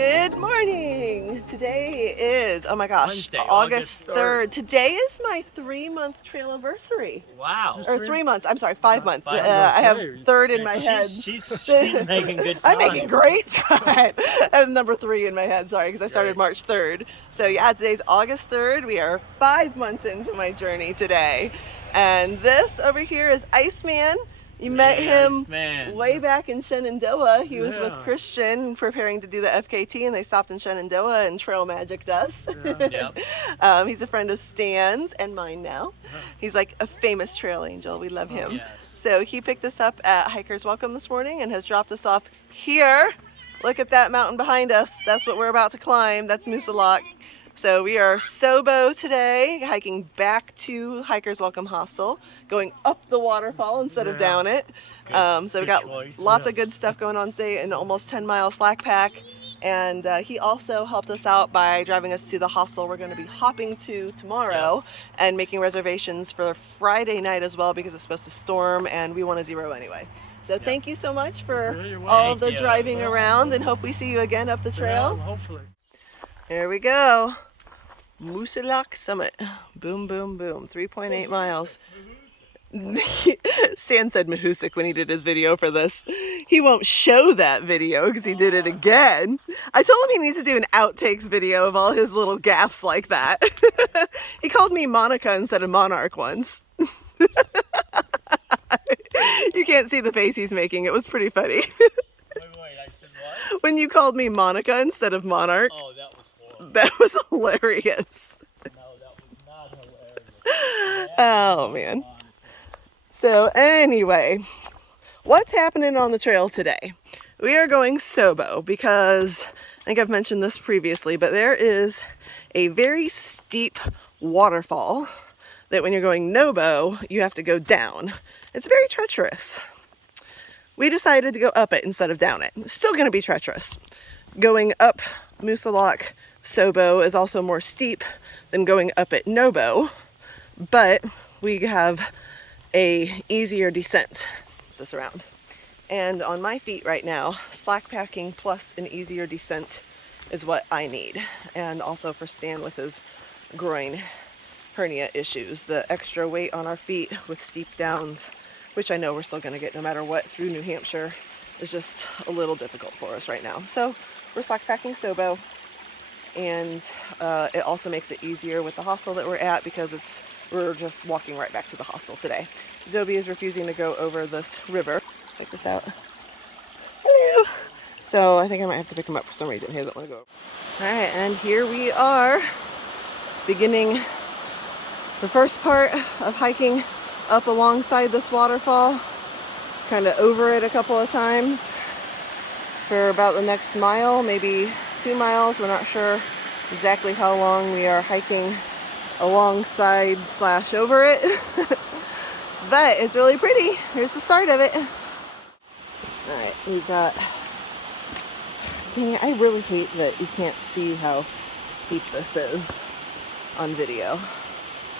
Good morning. Today is, oh my gosh, Wednesday, August 3rd. Today is my 3-month trail anniversary. Wow. Or 3 months, I'm sorry, 5 months. 5 I have months. third in my head. She's making good time. I'm making great time. I have number 3 in my head, sorry, because I started March 3rd. So yeah, today's August 3rd. We are 5 months into my journey today. And this over here is Iceman. You met him way back in Shenandoah. He was with Christian preparing to do the FKT, and they stopped in Shenandoah and trail magicked us. He's a friend of Stan's and mine now. He's like a famous trail angel. We love him. Yes. So he picked us up at Hikers Welcome this morning and has dropped us off here. Look at that mountain behind us. That's what we're about to climb. That's Moosilauke. So we are Sobo today, hiking back to Hikers Welcome Hostel, going up the waterfall instead of down it. So we got lots of good stuff going on today, an almost 10-mile slack pack. And he also helped us out by driving us to the hostel we're going to be hopping to tomorrow and making reservations for Friday night as well, because it's supposed to storm and we want a 0 anyway. So thank you so much for all the driving around, and hope we see you again up the trail. Hopefully. Here we go. Moosilauke summit. Boom, boom, boom. 3.8 miles. Stan said Mahusik when he did his video for this. He won't show that video because he did it again. I told him he needs to do an outtakes video of all his little gaffes like that. He called me Monica instead of Monarch once. You can't see the face he's making. It was pretty funny. Wait, I said what? When you called me Monica instead of Monarch. Oh, that was horrible. That was hilarious. No, that was not hilarious. Oh, man. So anyway, what's happening on the trail today? We are going Sobo because I think I've mentioned this previously, but there is a very steep waterfall that when you're going nobo, you have to go down. It's very treacherous. We decided to go up it instead of down it. It's still going to be treacherous. Going up Moosilauke Sobo is also more steep than going up it nobo, but we have a easier descent this round. And on my feet right now, slack packing plus an easier descent is what I need. And also for Stan with his groin hernia issues, the extra weight on our feet with steep downs, which I know we're still going to get no matter what through New Hampshire, is just a little difficult for us right now. So we're slack packing Sobo, and it also makes it easier with the hostel that we're at because we're just walking right back to the hostel today. Zobi is refusing to go over this river. Check this out. Hello. So I think I might have to pick him up for some reason. He doesn't want to go over. All right, and here we are beginning the first part of hiking up alongside this waterfall, kind of over it a couple of times for about the next mile, maybe 2 miles. We're not sure exactly how long we are hiking alongside / over it. But it's really pretty. Here's the start of it. Alright, we've got, dang it, I really hate that you can't see how steep this is on video.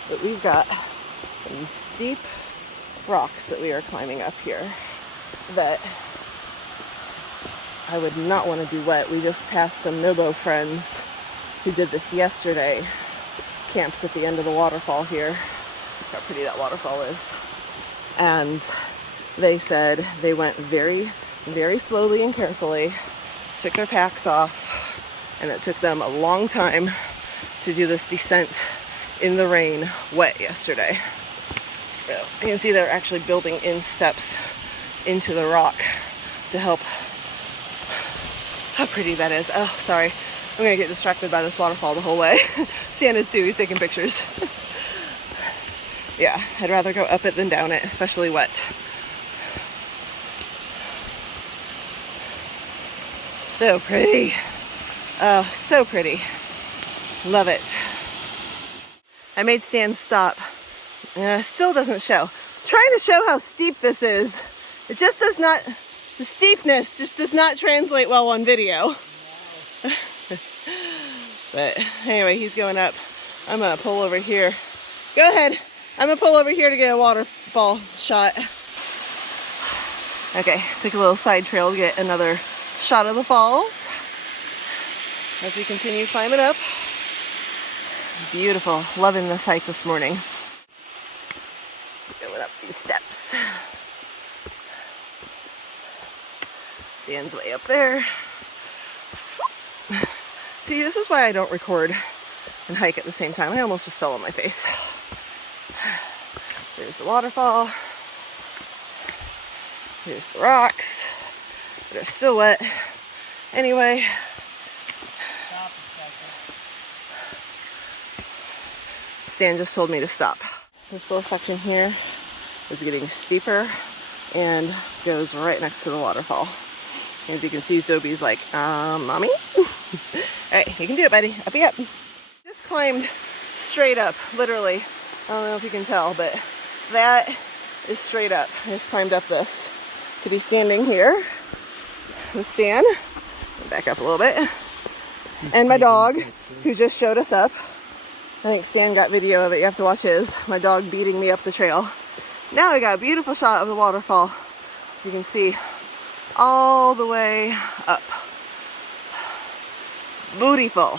But we've got some steep rocks that we are climbing up here that I would not want to do wet. We just passed some nobo friends who did this yesterday, camped at the end of the waterfall here. Look how pretty that waterfall is. And they said they went very, very slowly and carefully, took their packs off, and it took them a long time to do this descent in the rain wet yesterday. So you can see they're actually building in steps into the rock to help. How pretty that is. Oh, sorry. I'm gonna get distracted by this waterfall the whole way. Stan is too, he's taking pictures. Yeah, I'd rather go up it than down it, especially wet. So pretty. Oh, so pretty. Love it. I made Stan stop. Still doesn't show. Trying to show how steep this is. It just does not, the steepness just does not translate well on video. But anyway, he's going up. I'm gonna pull over here. Go ahead. I'm gonna pull over here to get a waterfall shot. Okay, took a little side trail to get another shot of the falls. as we continue climbing up. Beautiful. Loving this hike this morning. Going up these steps. Stan's way up there. See, this is why I don't record and hike at the same time. I almost just fell on my face. There's the waterfall. Here's the rocks. They're still wet. Anyway. Stan just told me to stop. This little section here is getting steeper and goes right next to the waterfall. As you can see, Zobi's like, mommy? Alright, you can do it, buddy. Up you up. Just climbed straight up, literally. I don't know if you can tell, but that is straight up. I just climbed up this to be standing here with Stan. Back up a little bit. And my dog, who just showed us up. I think Stan got video of it. You have to watch his. My dog beating me up the trail. Now we got a beautiful shot of the waterfall. You can see all the way up. Beautiful.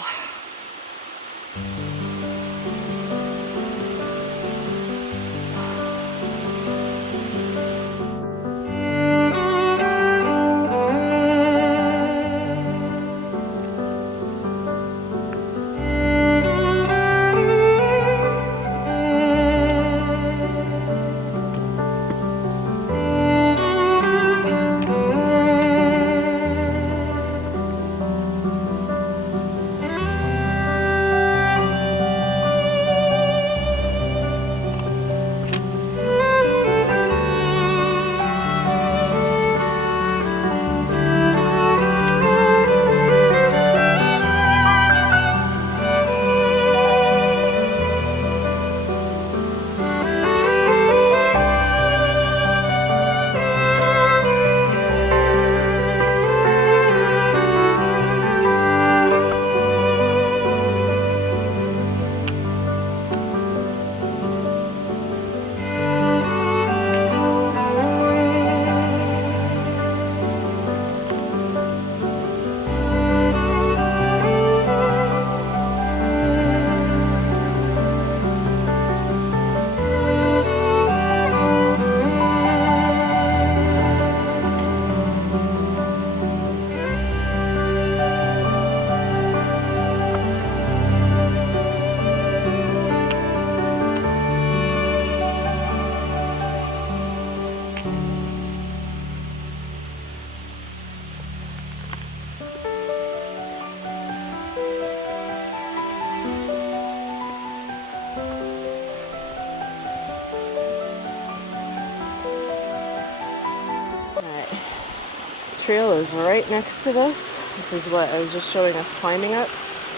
Trail is right next to this. This is what I was just showing us climbing up.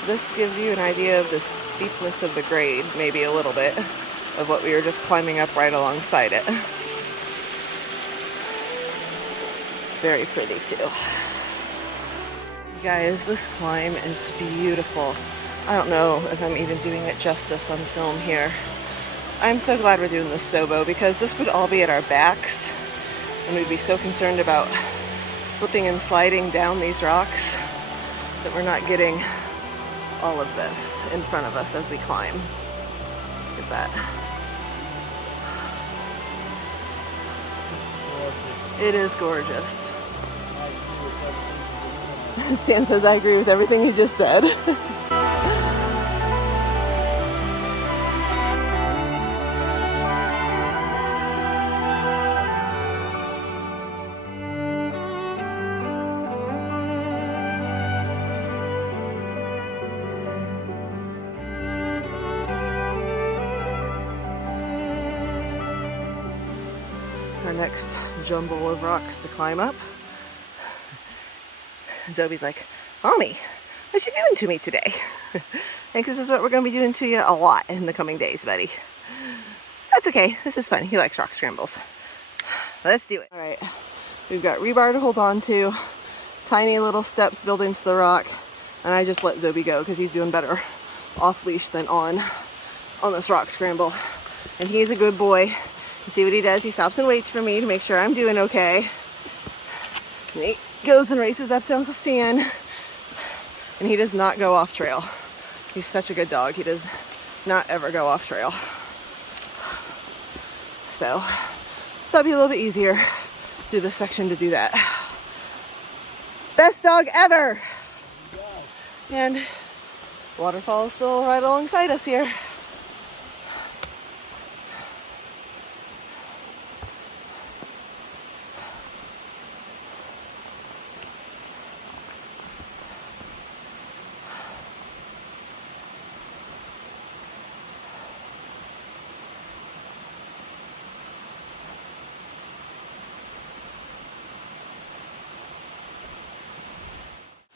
This gives you an idea of the steepness of the grade, maybe a little bit, of what we were just climbing up right alongside it. Very pretty too. You guys, this climb is beautiful. I don't know if I'm even doing it justice on film here. I'm so glad we're doing this Sobo because this would all be at our backs and we'd be so concerned about slipping and sliding down these rocks that we're not getting all of this in front of us as we climb. Look at that. It is gorgeous. Stan says I agree with everything you just said. Our next jumble of rocks to climb up. Zobi's like, Mommy, what you doing to me today? I think this is what we're going to be doing to you a lot in the coming days, buddy. That's okay. This is fun. He likes rock scrambles. Let's do it. All right. We've got rebar to hold on to, tiny little steps built into the rock, and I just let Zobi go because he's doing better off leash than on this rock scramble. And he's a good boy. You see what he does? He stops and waits for me to make sure I'm doing okay. And he goes and races up to Uncle Stan. and he does not go off trail. He's such a good dog. He does not ever go off trail. So that'll be a little bit easier through this section to do that. Best dog ever. And waterfall is still right alongside us here.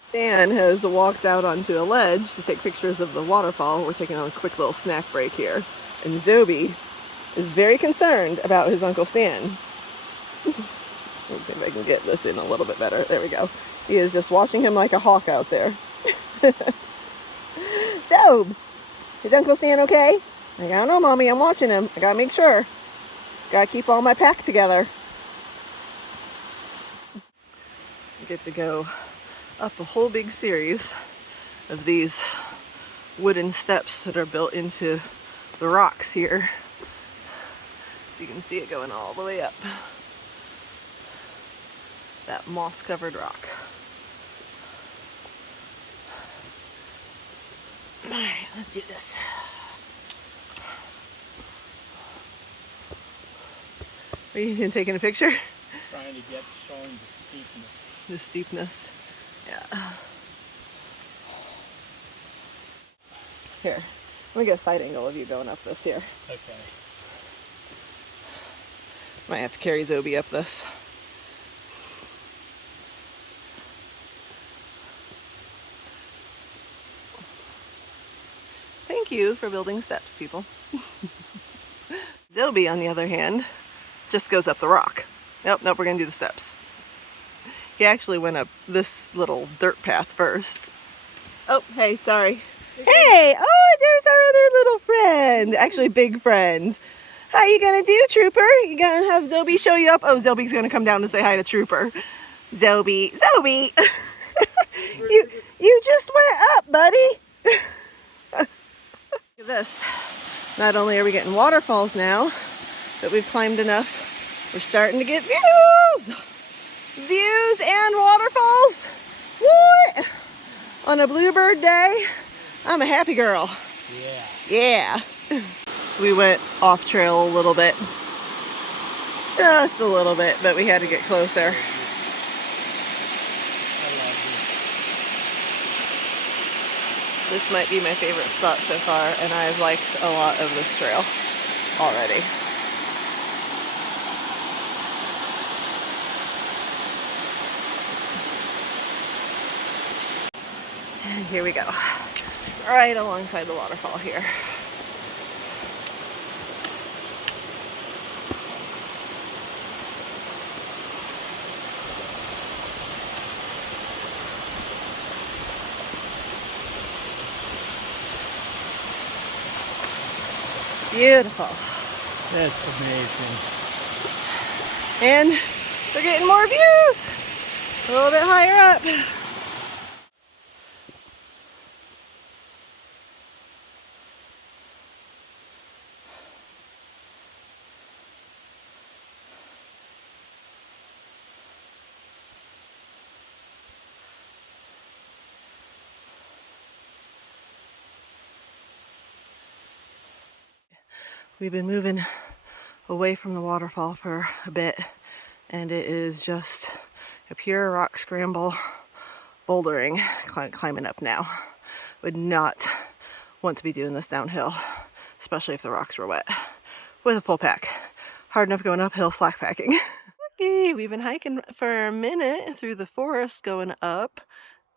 Stan has walked out onto a ledge to take pictures of the waterfall. We're taking a quick little snack break here. And Zobi is very concerned about his Uncle Stan. Let's see if I can get this in a little bit better. There we go. He is just watching him like a hawk out there. Zobes, is Uncle Stan okay? Like, I don't know, Mommy, I'm watching him. I gotta make sure. Gotta keep all my pack together. We get to go up a whole big series of these wooden steps that are built into the rocks here. So you can see it going all the way up. That moss-covered rock. All right, let's do this. Are you taking a picture? Trying to get showing the steepness. The steepness. Yeah. Here, let me get a side angle of you going up this here. Okay. Might have to carry Zobi up this. Thank you for building steps, people. Zobi, on the other hand, just goes up the rock. Nope, we're gonna do the steps. He actually went up this little dirt path first. Oh, hey, sorry. Hey, oh, there's our other little friend. Actually, big friend. How you gonna do, Trooper? You gonna have Zobi show you up? Oh, Zobi's gonna come down to say hi to Trooper. Zobi. you just went up, buddy. Look at this. Not only are we getting waterfalls now, but we've climbed enough, we're starting to get views! Views and waterfalls! What? On a bluebird day, I'm a happy girl. Yeah. We went off trail a little bit. Just a little bit, but we had to get closer. This might be my favorite spot so far, and I've liked a lot of this trail already. And here we go, right alongside the waterfall here. Beautiful. That's amazing. And we're getting more views a little bit higher up. We've been moving away from the waterfall for a bit, and it is just a pure rock scramble, bouldering, climbing up now. Would not want to be doing this downhill, especially if the rocks were wet, with a full pack. Hard enough going uphill slack packing. Okay, we've been hiking for a minute through the forest going up,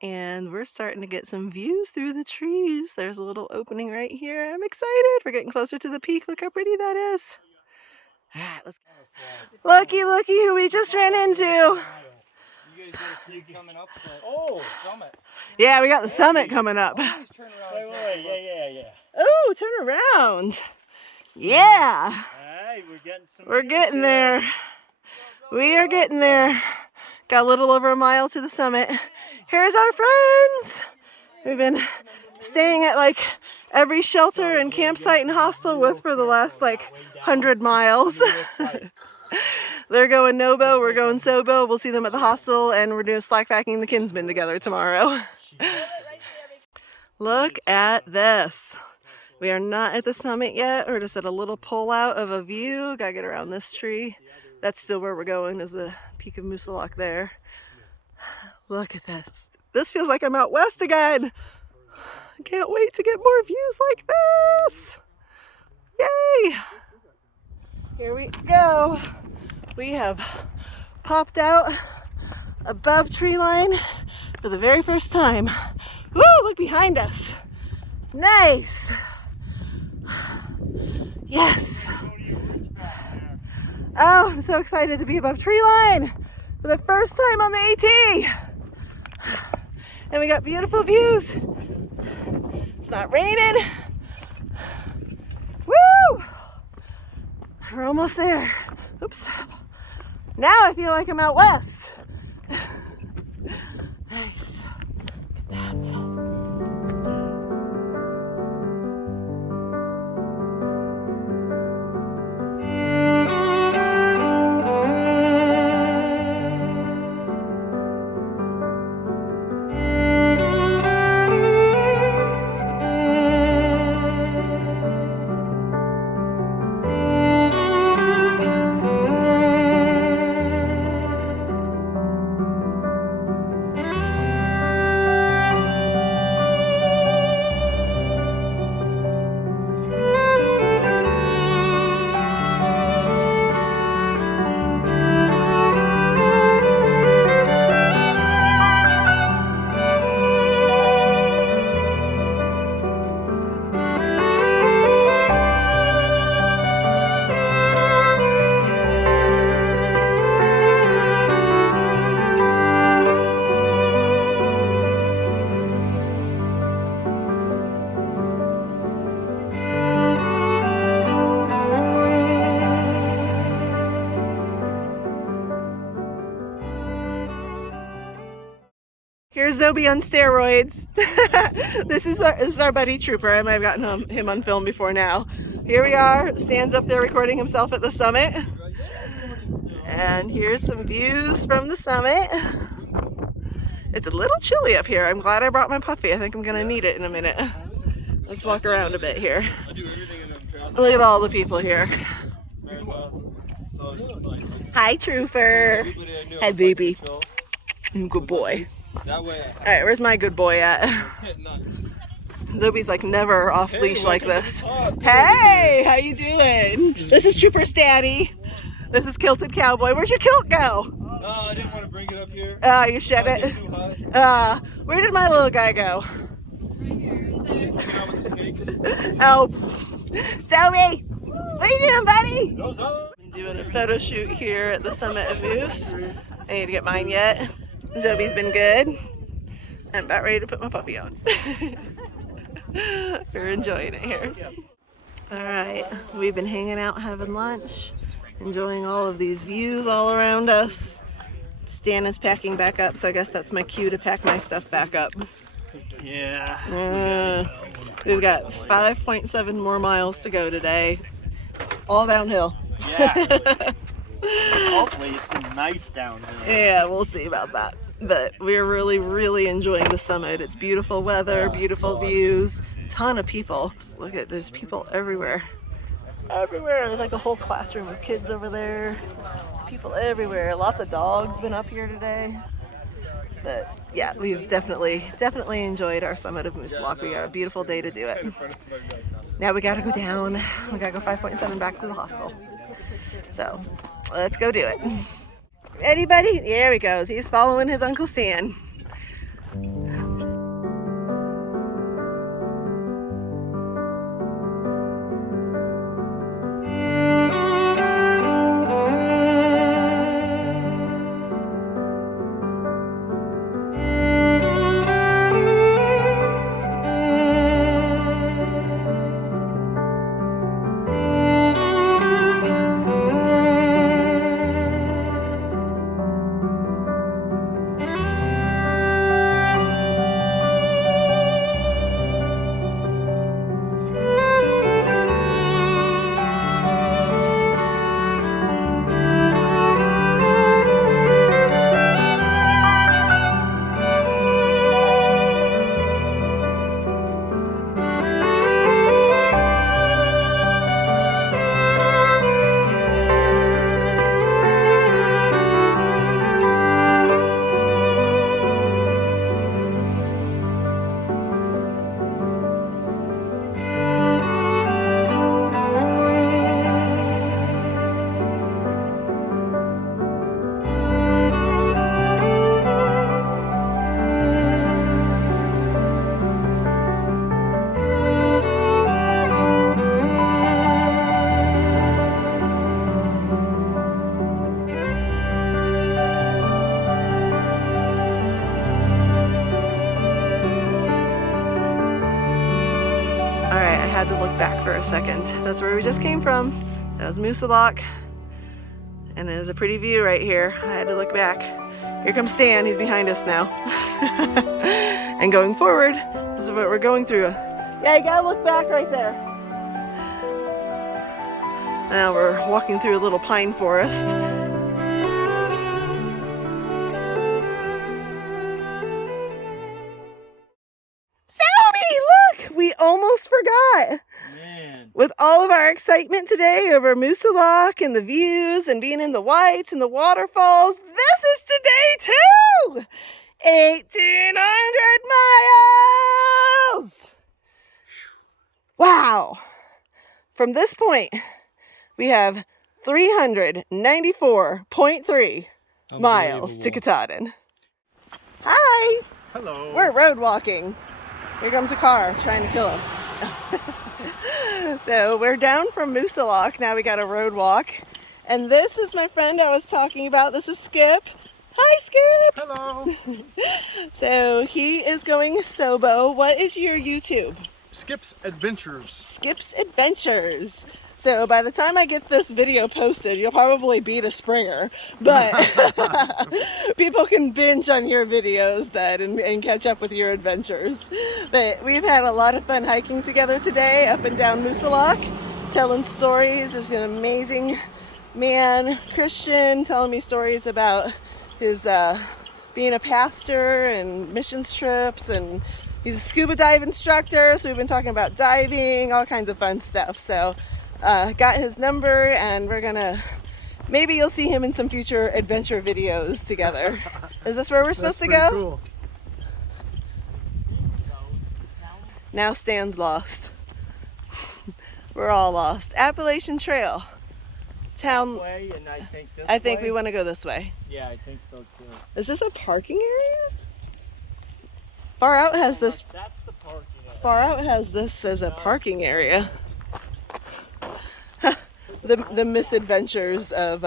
and we're starting to get some views through the trees. There's a little opening right here. I'm excited. We're getting closer to the peak. Look how pretty that is. All right, let's go. Looky who we just ran into. You guys got a few coming up. Oh, summit. Yeah, we got the summit coming up. Wait, yeah. Oh, turn around. Yeah. Alright, We're getting there. We are getting there. Got a little over a mile to the summit. Here's our friends. We've been staying at like every shelter and campsite and hostel with for the last like 100 miles. They're going nobo, we're going sobo. We'll see them at the hostel, and we're doing slack packing the Kinsman together tomorrow. Look at this. We are not at the summit yet. We're just at a little pull-out of a view. Gotta get around this tree. That's still where we're going, is the peak of Moosilauke there. Look at this. This feels like I'm out west again. I can't wait to get more views like this. Yay! Here we go. We have popped out above tree line for the very first time. Woo! Look behind us. Nice. Yes. Oh, I'm so excited to be above tree line for the first time on the AT. And we got beautiful views. It's not raining. Woo! We're almost there. Oops. Now I feel like I'm out west. Nice. Look at that. Here's Zobi on steroids. This is our buddy Trooper. I might have gotten him on film before now. Here we are, stands up there recording himself at the summit. And here's some views from the summit. It's a little chilly up here. I'm glad I brought my puppy. I think I'm gonna need it in a minute. Let's walk around a bit here. Look at all the people here. Hi, Trooper. Hi, baby. Good boy. Alright, where's my good boy at? Zobi's like never off leash like this. Hey, how you doing? This is Trooper's daddy. This is Kilted Cowboy. Where'd your kilt go? I didn't want to bring it up here. You shed it? Where did my little guy go? Oh, Zobi! What are you doing, buddy? I'm doing a photo shoot here at the summit of Moose. I need to get mine yet. Zobi's been good. I'm about ready to put my puppy on. We're enjoying it here. Alright, we've been hanging out, having lunch, enjoying all of these views all around us. Stan is packing back up, so I guess that's my cue to pack my stuff back up. Yeah. We've got 5.7 more miles to go today. All downhill. Yeah. Hopefully it's nice down there. Yeah, we'll see about that. But we're really, really enjoying the summit. It's beautiful weather, beautiful views, ton of people. Look at, there's people everywhere. Everywhere. There's like a whole classroom of kids over there. People everywhere. Lots of dogs been up here today. But yeah, we've definitely enjoyed our summit of Moosilauke. We got a beautiful day to do it. Now we gotta go down. We gotta go 5.7 back to the hostel. So let's go do it. Ready, buddy? There he goes. He's following his Uncle Stan. back for a second. That's where we just came from. That was Moosilauke. And there's a pretty view right here. I had to look back. Here comes Stan, he's behind us now. And going forward, this is what we're going through. Yeah, you gotta look back right there. Now we're walking through a little pine forest. Soby, look! We almost forgot. Man. With all of our excitement today over Moosilauke and the views and being in the whites and the waterfalls, this is today too! 1,800 miles! Wow! From this point, we have 394.3 miles to Katahdin. Hi! Hello. We're road walking. Here comes a car trying to kill us. So we're down from Moosilauke. Now we got a road walk. And this is my friend I was talking about. This is Skip. Hi, Skip! Hello. So he is going Sobo. What is your YouTube? Skip's Adventures. Skip's Adventures. So by the time I get this video posted, you'll probably beat a Springer, but people can binge on your videos then and catch up with your adventures. But we've had a lot of fun hiking together today up and down Moosilauke, telling stories. This is an amazing man, Christian, telling me stories about his being a pastor and missions trips, and he's a scuba dive instructor, so we've been talking about diving, all kinds of fun stuff. So got his number, and we're gonna, maybe you'll see him in some future adventure videos together. Is this where we're supposed to go? Cool. Now Stan's lost. We're all lost. Appalachian Trail. Town. Way, and I think this I think way. we want to go this way. Yeah, I think so too. Is this a parking area? Far Out has this. That's the parking area. Far Out has this as a parking area. The misadventures of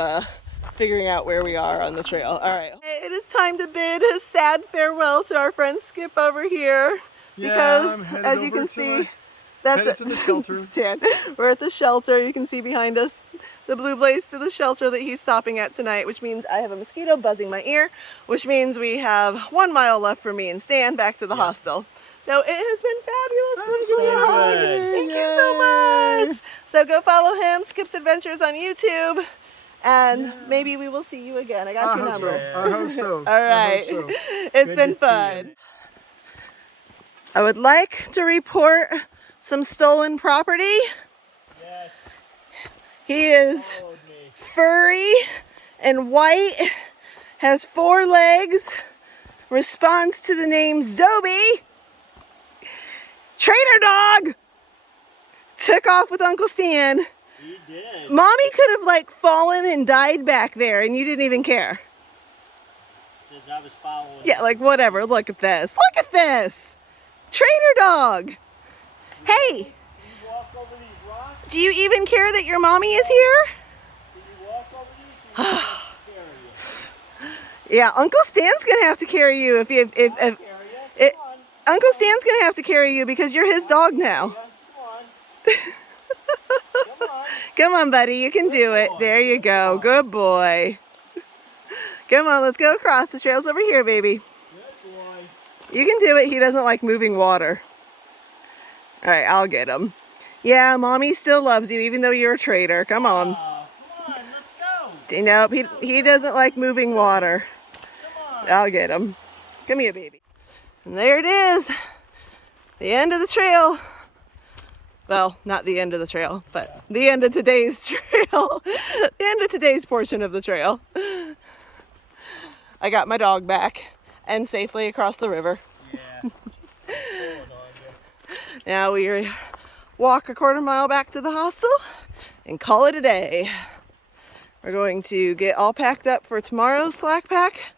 figuring out where we are on the trail. All right. It is time to bid a sad farewell to our friend Skip over here. Because as you can see, that's to the shelter. Stan. We're at the shelter. You can see behind us the blue blaze to the shelter that he's stopping at tonight, which means I have a mosquito buzzing my ear, which means we have 1 mile left for me and Stan back to the hostel. So it has been fabulous. Thank you so much. So go follow him, Skip's Adventures on YouTube, and maybe we will see you again. I got your number. I hope so. All right. It's been fun. I would like to report some stolen property. Yes. He is furry and white, has 4 legs, responds to the name Zoby. Trader dog took off with Uncle Stan. He did. Mommy could have like fallen and died back there and you didn't even care. Says I was following. Yeah, like whatever. Look at this. Look at this. Trader dog. Hey. Can you walk over these rocks? Do you even care that your mommy is here? Can you walk over these? Can you Yeah, Uncle Stan's gonna have to carry you if Uncle Stan's gonna have to carry you because you're his dog now. Come on, buddy, you can do it. There you go. Good boy. Come on, let's go across. The trail's over here, baby. Good boy. You can do it. He doesn't like moving water. All right, I'll get him. Yeah, Mommy still loves you even though you're a traitor. Come on. Come on, let's go. Nope, he doesn't like moving water. Come on. I'll get him. Come here, baby. And there it is. The end of the trail. Well, not the end of the trail, but the end of today's trail. The end of today's portion of the trail. I got my dog back and safely across the river. Yeah. Now we walk a 1/4 mile back to the hostel and call it a day. We're going to get all packed up for tomorrow's slack pack.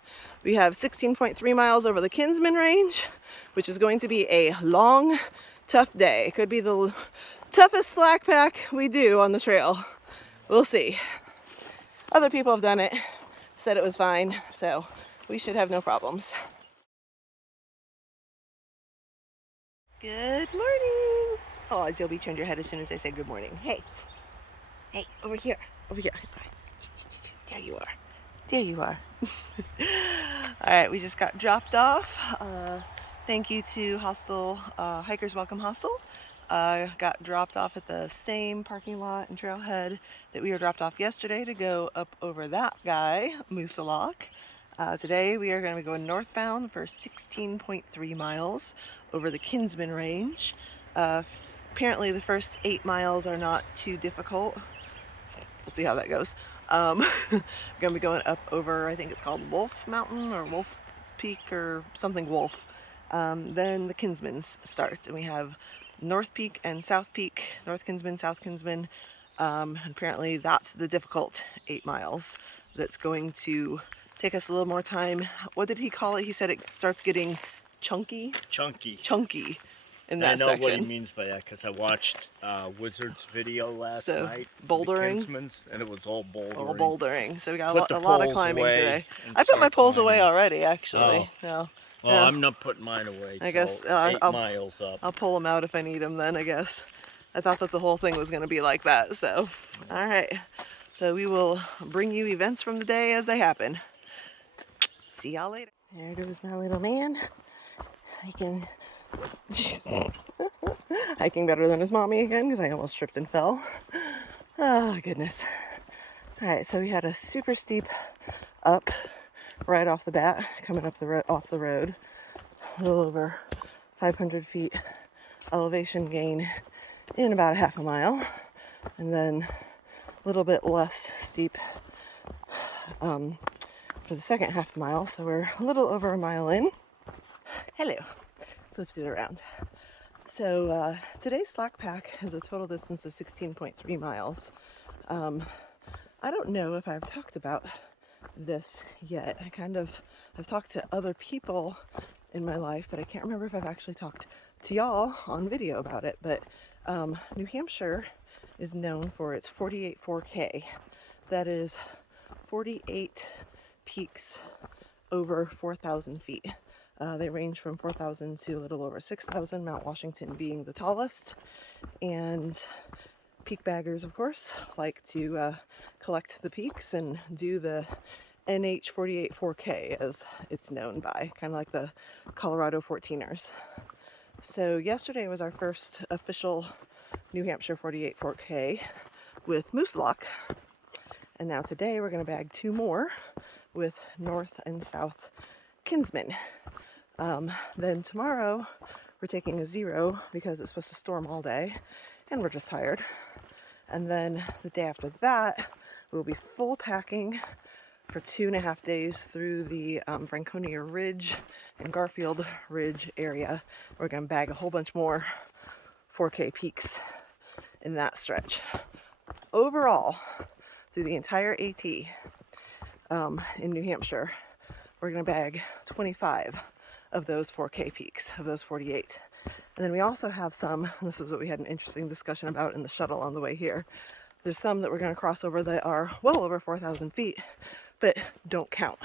We have 16.3 miles over the Kinsman range, which is going to be a long, tough day. Could be the toughest slack pack we do on the trail. We'll see. Other people have done it, said it was fine, so we should have no problems. Good morning. Oh, Zoe turned your head as soon as I said good morning. Hey. Hey, over here. Over here. There you are. There you are. Alright, we just got dropped off. Thank you to Hikers Welcome Hostel. Got dropped off at the same parking lot and trailhead that we were dropped off yesterday to go up over that guy, Moosilauke. Today we are going to be going northbound for 16.3 miles over the Kinsman range. Apparently the first 8 miles are not too difficult. We'll see how that goes. We're gonna be going up over, I think it's called Wolf Mountain or Wolf Peak or something Wolf. Then the Kinsmans starts, and we have North Peak and South Peak, North Kinsman, South Kinsman. Apparently that's the difficult 8 miles. That's going to take us a little more time. What did he call it? He said it starts getting chunky? Chunky. Chunky. In that I know section. what he means by that because I watched Wizard's video last night. Bouldering. Kinsmans, and it was all bouldering. All bouldering. So we got a lot of climbing today. I put start my poles climbing. away already, actually. Oh. Yeah. Well, Yeah. I'm not putting mine away. I guess 8 miles up. I'll pull them out if I need them then, I guess. I thought that the whole thing was going to be like that, so. All right. So we will bring you events from the day as they happen. See y'all later. There goes my little man. Hiking better than his mommy again because I almost tripped and fell. Oh, goodness. All right, so we had a super steep up right off the bat, coming up off the road. A little over 500 feet elevation gain in about a half a mile. And then a little bit less steep for the second half mile. So we're a little over a mile in. Hello. Flipped it around. So today's slack pack has a total distance of 16.3 miles. I don't know if I've talked about this yet. I've talked to other people in my life, but I can't remember if I've actually talked to y'all on video about it. But New Hampshire is known for its 48 4K. That is 48 peaks over 4,000 feet. They range from 4,000 to a little over 6,000, Mount Washington being the tallest. And peak baggers, of course, like to collect the peaks and do the NH 48 4K, as it's known by, kind of like the Colorado 14ers. So yesterday was our first official New Hampshire 48 4K with Moosilauke. And now today we're going to bag 2 more with North and South Kinsman. Then tomorrow we're taking a 0 because it's supposed to storm all day and we're just tired. And then the day after that we'll be full packing for 2.5 days through the Franconia Ridge and Garfield Ridge area. We're going to bag a whole bunch more 4K peaks in that stretch. Overall, through the entire AT in New Hampshire, we're going to bag 25 of those 4K peaks, of those 48. And then we also have some, this is what we had an interesting discussion about in the shuttle on the way here. There's some that we're going to cross over that are well over 4,000 feet, but don't count.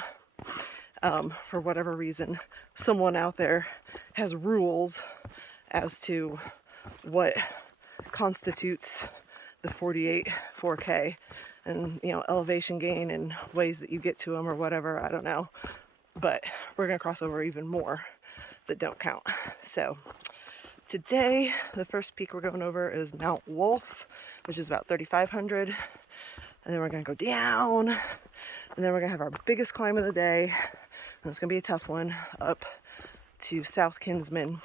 For whatever reason, someone out there has rules as to what constitutes the 48 4K and, you know, elevation gain and ways that you get to them or whatever, I don't know. But we're going to cross over even more that don't count. So today, the first peak we're going over is Mount Wolf, which is about 3,500. And then we're going to go down. And then we're going to have our biggest climb of the day. And it's going to be a tough one, up to South Kinsman.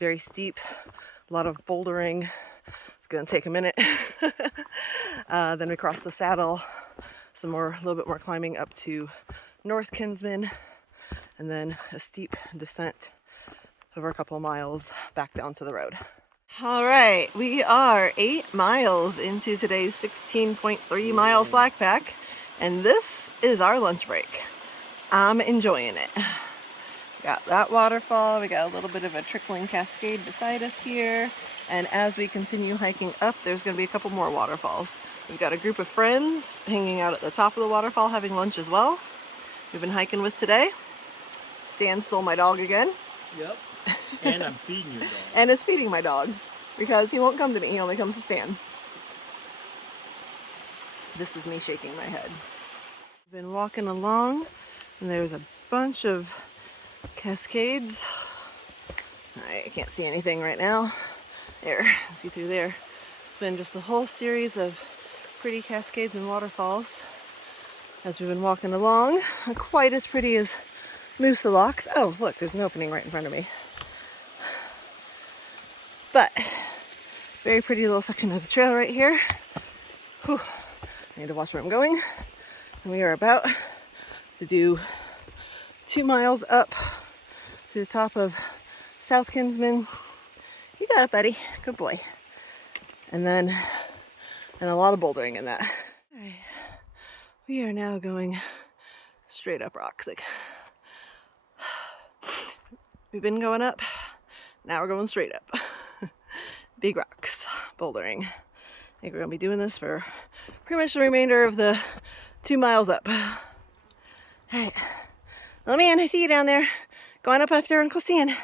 Very steep, a lot of bouldering. It's going to take a minute. Then we cross the saddle. Some more, a little bit more climbing up to North Kinsman. And then a steep descent over a couple of miles back down to the road. All right, we are 8 miles into today's 16.3 mile slack pack. And this is our lunch break. I'm enjoying it. Got that waterfall, we got a little bit of a trickling cascade beside us here. And as we continue hiking up, there's gonna be a couple more waterfalls. We've got a group of friends hanging out at the top of the waterfall having lunch as well. We've been hiking with today. Stan stole my dog again. Yep. And I'm feeding your dog. And is feeding my dog because he won't come to me. He only comes to Stan. This is me shaking my head. I've been walking along and there's a bunch of cascades. I can't see anything right now. There, see through there. It's been just a whole series of pretty cascades and waterfalls as we've been walking along. Not quite as pretty as Moosilauke. Oh, look, there's an opening right in front of me. But very pretty little section of the trail right here. Whew. I need to watch where I'm going. And we are about to do 2 miles up to the top of South Kinsman. You got it, buddy. Good boy. And a lot of bouldering in that. All right. We are now going straight up rocks. Like, we've been going up. Now we're going straight up. Big rocks, bouldering. I think we're gonna be doing this for pretty much the remainder of the 2 miles up. All right, little man, I see you down there. Going up after Uncle Stan.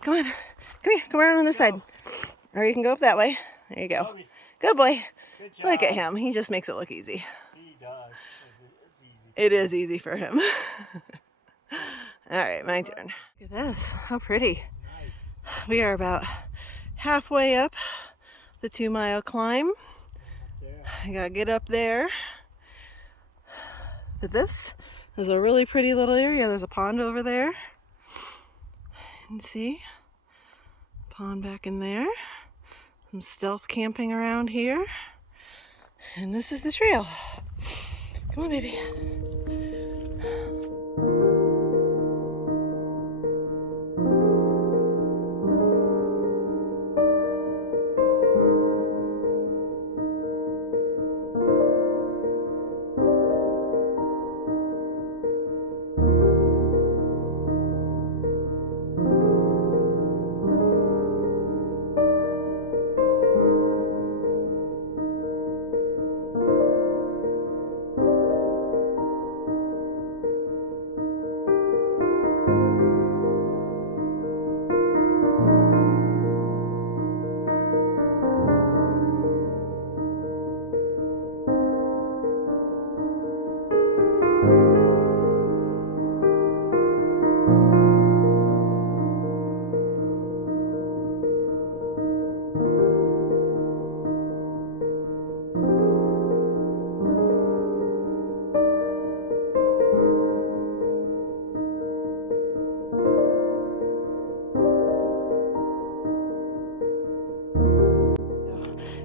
Come on, come here, come around on this side. Or you can go up that way. There you go. Good boy. Good job. Look at him, he just makes it look easy. He does. It's easy. It is easy for him. All right, my turn. Look at this, how pretty. Nice. We are about halfway up the 2 mile climb. Yeah. I gotta get up there. But this is a really pretty little area. There's a pond over there. You can see pond back in there. Some stealth camping around here. And this is the trail. Come on, baby.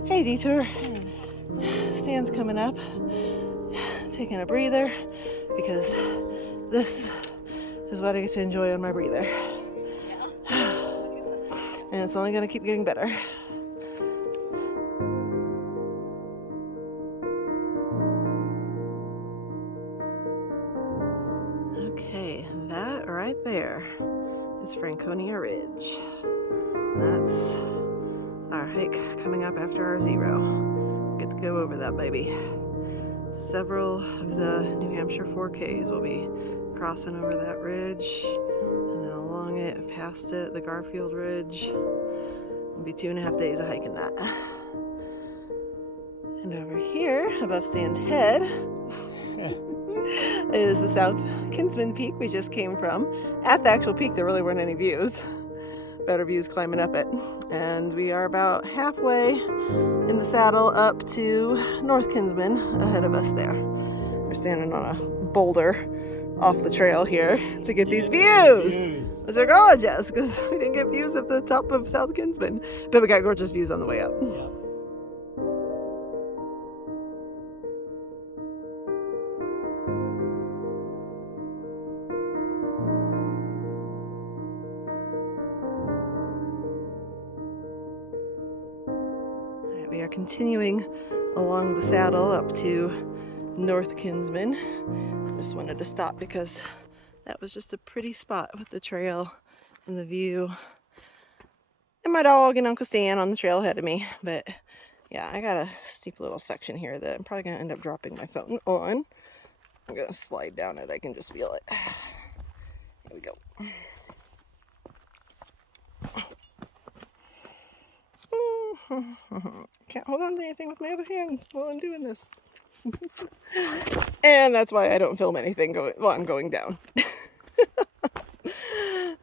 Hey, Detour. Stan's coming up, taking a breather because this is what I get to enjoy on my breather. Yeah. And it's only going to keep getting better. Okay, that right there is Franconia Ridge. That's our hike coming up after our zero. Get to go over that baby. Several of the New Hampshire 4Ks will be crossing over that ridge, and then along it, past it, the Garfield Ridge. It'll be 2.5 days of hiking that. And over here, above Stan's head, is the South Kinsman Peak we just came from. At the actual peak, there really weren't any views. Better views climbing up it. And we are about halfway in the saddle up to North Kinsman ahead of us there. We're standing on a boulder off the trail here to get these views. Which are gorgeous because we didn't get views at the top of South Kinsman. But we got gorgeous views on the way up. Yeah. We are continuing along the saddle up to North Kinsman. Just wanted to stop because that was just a pretty spot with the trail and the view. And my dog and Uncle Stan on the trail ahead of me. But yeah, I got a steep little section here that I'm probably going to end up dropping my phone on. I'm going to slide down it. I can just feel it. Here we go. Can't hold on to anything with my other hand while I'm doing this. And that's why I don't film anything while I'm going down.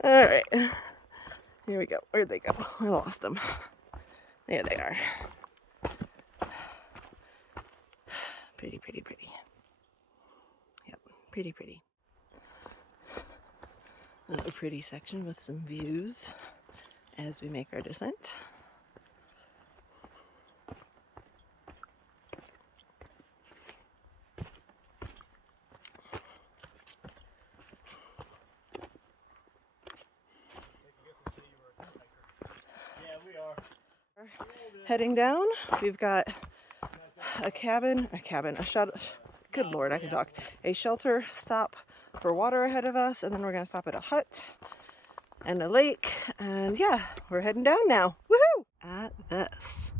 All right, here we go. Where'd they go? I lost them. There they are. Pretty, pretty, pretty. Yep, pretty, pretty. Another pretty section with some views as we make our descent. Heading down, we've got a shelter stop for water ahead of us, and then we're gonna stop at a hut and a lake, and yeah, we're heading down now. Woohoo! At this,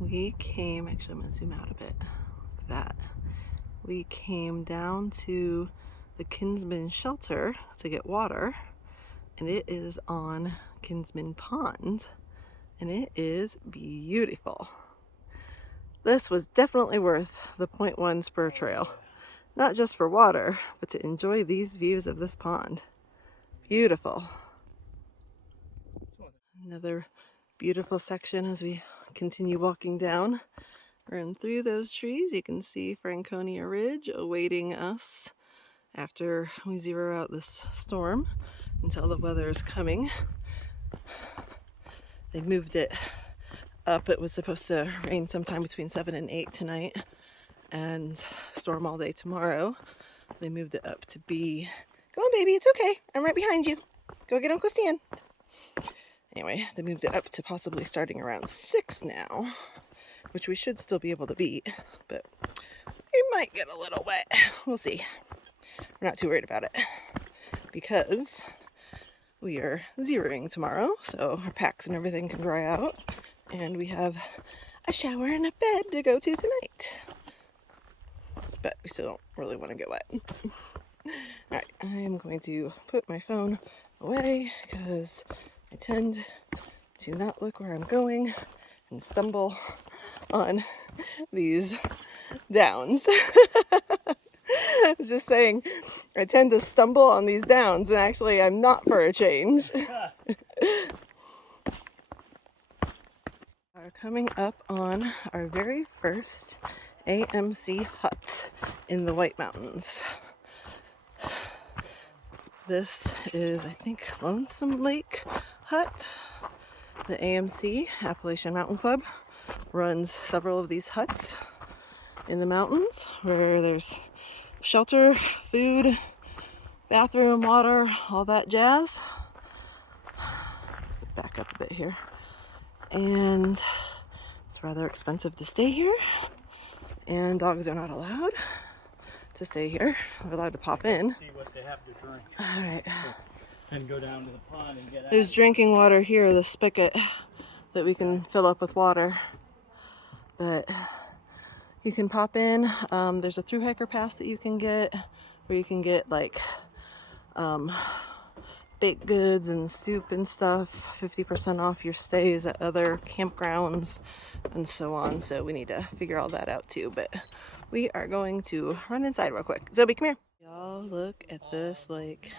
we came, actually I'm gonna zoom out a bit, like that. We came down to the Kinsman shelter to get water, and it is on Kinsman Pond, and it is beautiful. This was definitely worth the 0.1 spur trail. Not just for water, but to enjoy these views of this pond. Beautiful. Another beautiful section as we continue walking down. And through those trees, you can see Franconia Ridge awaiting us after we zero out this storm until the weather is coming. They moved it up. It was supposed to rain sometime between 7 and 8 tonight and storm all day tomorrow. They moved it up to be, go on baby, it's okay, I'm right behind you. Go get Uncle Stan. Anyway, they moved it up to possibly starting around 6 now, which we should still be able to beat, but we might get a little wet. We'll see. We're not too worried about it because we are zeroing tomorrow, so our packs and everything can dry out, and we have a shower and a bed to go to tonight. But we still don't really want to get wet. Alright, I am going to put my phone away because I tend to not look where I'm going and stumble on these downs. I was just saying, I tend to stumble on these downs, and actually I'm not for a change. We're coming up on our very first AMC hut in the White Mountains. This is, I think, Lonesome Lake Hut. The AMC, Appalachian Mountain Club, runs several of these huts in the mountains where there's shelter, food, bathroom, water, all that jazz. Back up a bit here. And it's rather expensive to stay here. And dogs are not allowed to stay here. They're allowed to pop in. See what they have to drink. All right. And go down to the pond and get out. There's drinking water here, the spigot that we can fill up with water. But you can pop in. There's a thru-hiker pass that you can get where you can get like baked goods and soup and stuff, 50% off your stays at other campgrounds and so on. So we need to figure all that out too, but we are going to run inside real quick. Zoe, come here. Y'all look at this lake.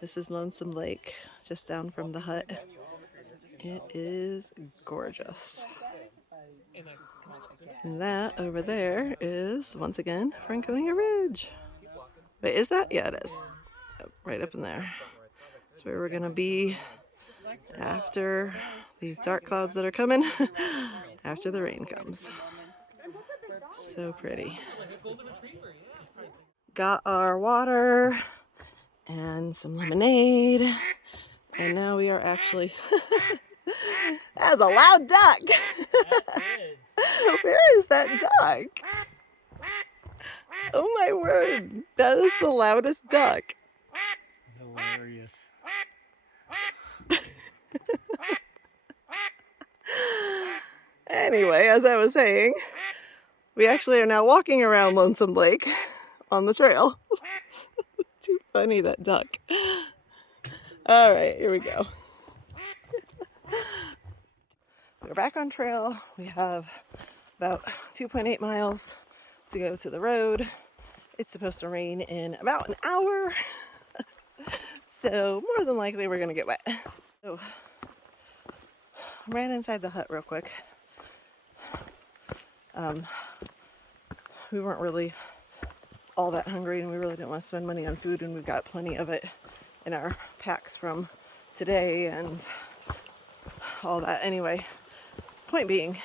This is Lonesome Lake, just down from the hut. It is gorgeous. And that over there is, once again, Franconia Ridge. Wait, is that? Yeah, it is. Right up in there. That's where we're gonna be after these dark clouds that are coming, after the rain comes. So pretty. Got our water and some lemonade, and now we are actually, that's a loud duck. Where is that duck? Oh my word, that is the loudest duck. It's hilarious. Anyway, as I was saying, we actually are now walking around Lonesome Lake on the trail. Too funny, that duck. All right, here we go. we're back on trail. We have about 2.8 miles to go to the road. It's supposed to rain in about an hour. So more than likely we're gonna get wet. So ran inside the hut real quick. We weren't really all that hungry, and we really didn't want to spend money on food, and we've got plenty of it in our packs from today and all that. Anyway, point being,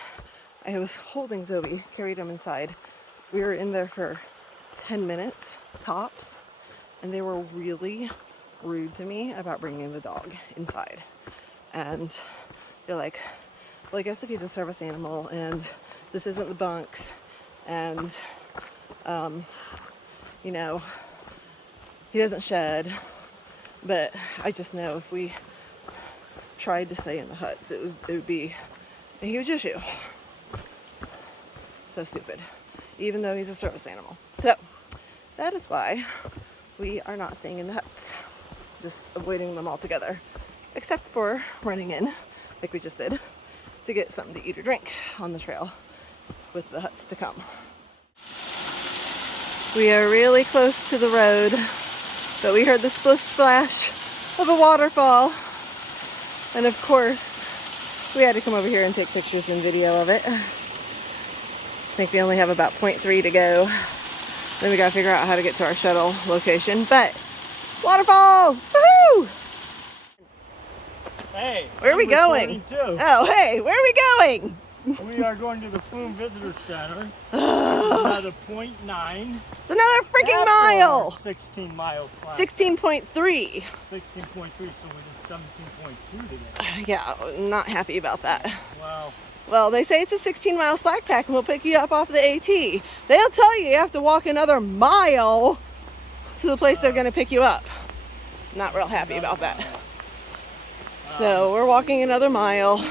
I was holding Zoe, carried him inside. We were in there for 10 minutes tops, and they were really rude to me about bringing the dog inside. And they're like, well, I guess if he's a service animal and this isn't the bunks, and you know, he doesn't shed, but I just know if we tried to stay in the huts, it would be a huge issue. So stupid, even though he's a service animal. So that is why we are not staying in the huts, just avoiding them altogether, except for running in, like we just did, to get something to eat or drink on the trail with the huts to come. We are really close to the road, but we heard the splish splash of a waterfall, and of course we had to come over here and take pictures and video of it. I think we only have about 0.3 to go. Then we gotta figure out how to get to our shuttle location, but waterfall! Woohoo! Hey, where are we going? Oh, hey, where are we going? We are going to the Flume Visitor Center. Another 0.9. It's another freaking mile! 16 miles flat. 16.3. 16.3, so we did 17.2 today. Yeah, not happy about that. Wow. Well, they say it's a 16-mile slack pack and we'll pick you up off the AT. They'll tell you have to walk another mile to the place they're going to pick you up. Not real happy about that. So we're walking another mile.